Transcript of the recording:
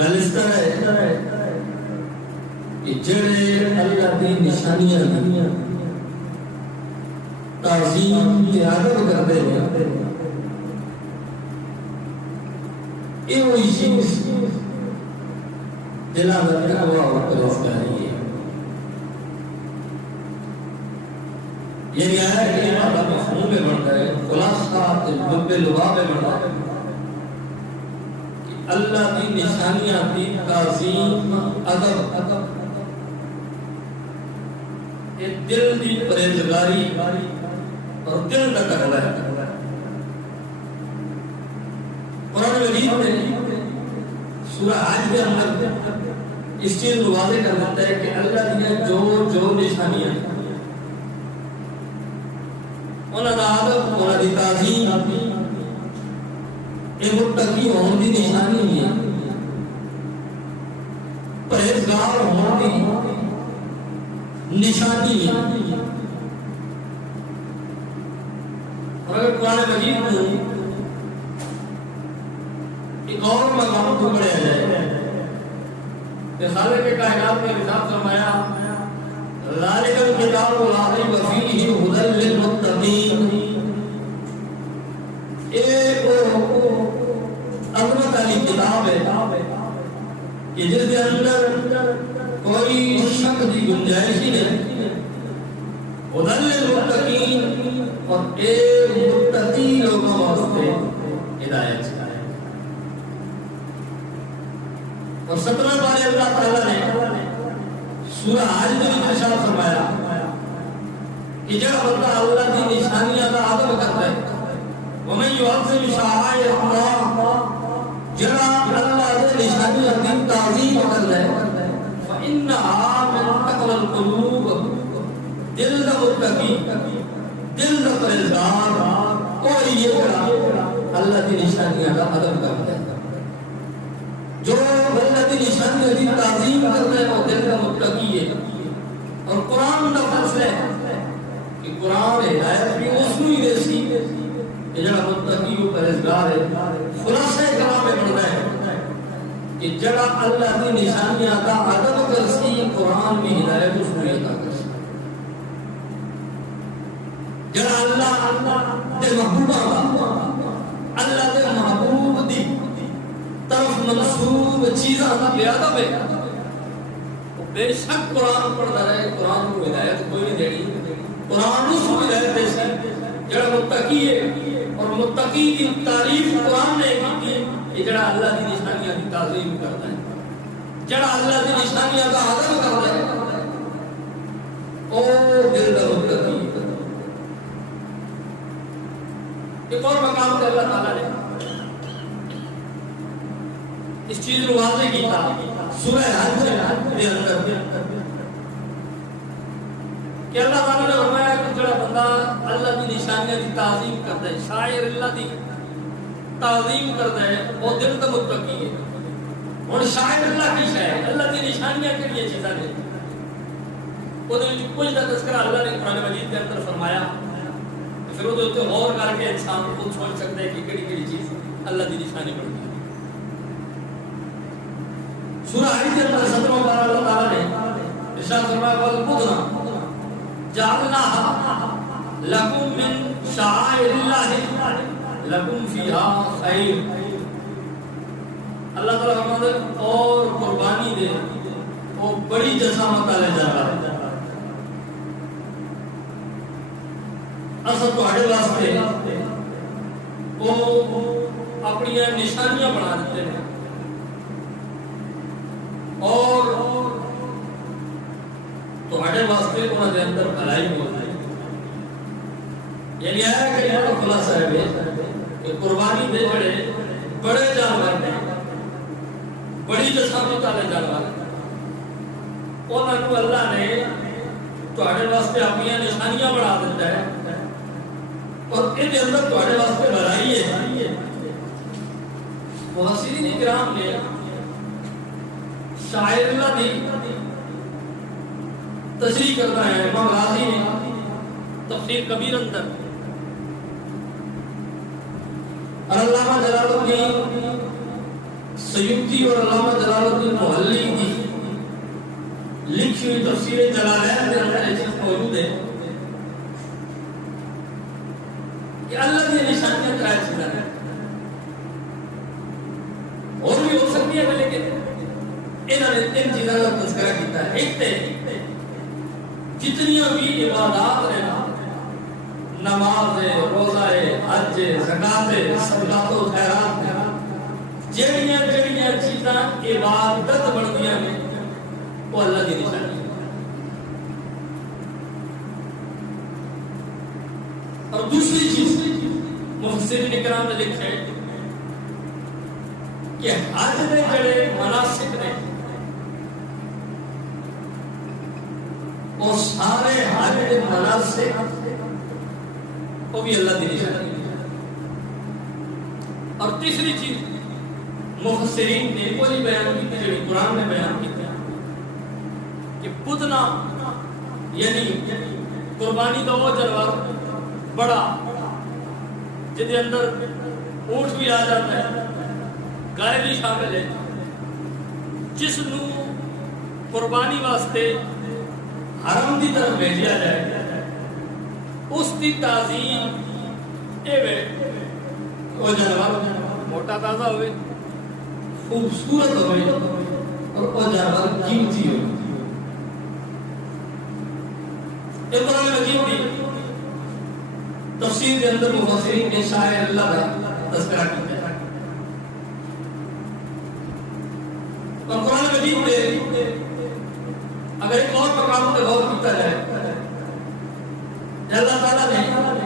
گل اس طرح ہے کہ جڑے اللہ کی نشانیاں تعظیم تے ادب کرتے ہیں یہ وہی چیز دل اندر تقویٰ اور پرہیزگاری ہے. یعنی آیا کہ ہمارا مفہوم میں بنتا ہے خلاصہ لب لباب میں بنتا ہے کہ اللہ کی نشانیاں کی تعظیم ادب یہ دل کی پرہیزگاری اور دل کا تقویٰ ہے. قرآن مجید میں سورہ حج کے اندر اس چیز کو واضح کر دیتا ہے کہ اللہ کی جو نشانیاں انہاں دا ادب انہاں دی تعظیم یہ متقی ہونے کی نشانی ہے پرہیزگار ہونے کی نشانی ہے. اور اگر قرآن مجید میں ایک اور مقام کو پڑھا جائے کہ خالق کائنات نے ارشاد فرمایا ذالک الکتاب لا ریب فیہ ھدی للمتقین. ایک عظمت والی کتاب ہے کہ جس کے اندر کوئی شک کی گنجائش ہی نہیں. ھدی للمتقین اور ایک متقی لوگوں واسطے ہدایت ہے. اور 17 بار اللہ تعالیٰ نے سورہ حج میں ارشاد فرمایا کہ جب بندہ اللہ کی نشانیاں کا ادب کرتا ہے ومن یعظم شعائر اللہ جڑا اللہ کی نشانیاں کی تعظیم کرتا ہے فإنها من تقوى القلوب دل کا متقی دل کا پرہیزگار کوئی یہ جڑا اللہ کی نشانیاں کا ادب کرتا ہے جو اللہ کی نشانیاں کی تعظیم کرتا ہے وہ دل کا متقی ہے. اور قرآن کا فیصلہ ہے کہ قرآن ہدایت بھی اس کو ہی دیسی کہ جڑا متقی و پرہیزگار ہے. خلاصہ کلام میں بڑھتا ہے کہ جڑا اللہ کی نشانیاں کا ادب کرسی قرآن بھی ہدایت اس کو عطا کرسی. جڑا اللہ دے محبوبہ اللہ دے محبوب دی طرف منصوب چیزاں کا بے ادب ہے بے شک قرآن پڑھتا رہے قرآن کو ہدایت کوئی نہیں دینی. قرآن اس کو ہدایت دے سی جڑا متقی ہے. اور متقی کی تعریف قرآن نے کی کہ جڑا اللہ کی نشانیاں کی تعظیم کرتا ہے جڑا اللہ کی نشانیاں کا ادب کرتا ہے او دل کا متقی ہے. ایک اور مقام پہ اللہ تعالیٰ نے اس چیز کو واضح کیتا سورہ حج کے اندر کہ اللہ تعالیٰ نے فرمایا کہ جڑا بندہ اللہ کی نشانیاں کی تعظیم کرتا ہے شاعر اللہ کی تعظیم کرتا ہے وہ دل کا متقی ہے. اور شاعر اللہ کی شاعر اللہ کی نشانیاں کے لیے چیزاں ہیں وہ کچھ کا تذکرہ اللہ نے قرآن مجید کے اندر فرمایا. پھر وہ تو غور کر کے انسان خود سوچ سکتا ہے کہ کیڑی کیڑی چیز اللہ کی نشانی بنتی ہے. سورہ حج کے اندر 17 بار اللہ تعالیٰ نے ارشاد فرمایا والبدن جعلناها لکم من شعائر اللہ لکم فیہا خیر. اللہ تعالیٰ فرماتا ہے اور قربانی دے وہ بڑی جسامت والے جگہ اصل تہاڈے واسطے وہ اپنی نشانیاں بنا دیتے ہیں اور تہاڈے واسطے انہاں دے اندر بھلائی موجود ہے. یعنی آیا کہ یہ خلاصہ ہے کہ قربانی دے جڑے بڑے جانور ہیں بڑی جسامت والے جانور انہاں کو اللہ نے تہاڈے واسطے اپنی نشانیاں بنا دیتا ہے اور ان کے اندر تہاڈے واسطے بھلائی ہے. مفسرین کرام نے شاعر اللہ دی تشریح کرتا ہے امام غازی نے تفسیر کبیر اندر اور علامہ جلال الدین سیوطی اور علامہ جلال الدین محلی کی لکھی ہوئی تفسیر جلالین کے اندر یہ چیز موجود ہے کہ اللہ کی نشانیاں ترائے چیزیں ہیں، اور بھی ہو سکتی ہے لیکن انہوں نے تین چیزوں کا تذکرہ کیتا ہے۔ ایک تے جتنی بھی عبادات ہیں، نماز ہے، روزہ ہے، حج ہے، زکات ہے، صدقات و خیرات ہے، جڑیاں چیزاں عبادت بندیاں ہیں وہ اللہ کی نشانی ہے۔ اور دوسری چیز مفسرین اکرام نے لکھا ہے کہ حج میں جڑے مناسک نے وہ سارے حج کے مناسک وہ بھی اللہ کی نشانی ہے۔ اور تیسری چیز مفسرین نے کوئی بیان کی جو قرآن میں بیان کیا کہ پتنا یعنی قربانی کا وہ جانور بڑا جس اندر اونٹ بھی آ جاتا ہے، گائے بھی شامل ہے، جس نو قربانی واسطے حرم کی طرف بھیجا جائے، اس کی تعظیم وہ جانور موٹا تازہ ہوئے، خوبصورت ہوئے اور وہ جانور قیمتی ہوئے۔ یہ قرآن مجید کی تفسیر کے اندر مفسرین نے شاعر اللہ کا تذکرہ کیا ہے۔ اور قرآن مجید میں اگر ایک اور مقام پر غور کیا جائے، اللہ تعالیٰ نے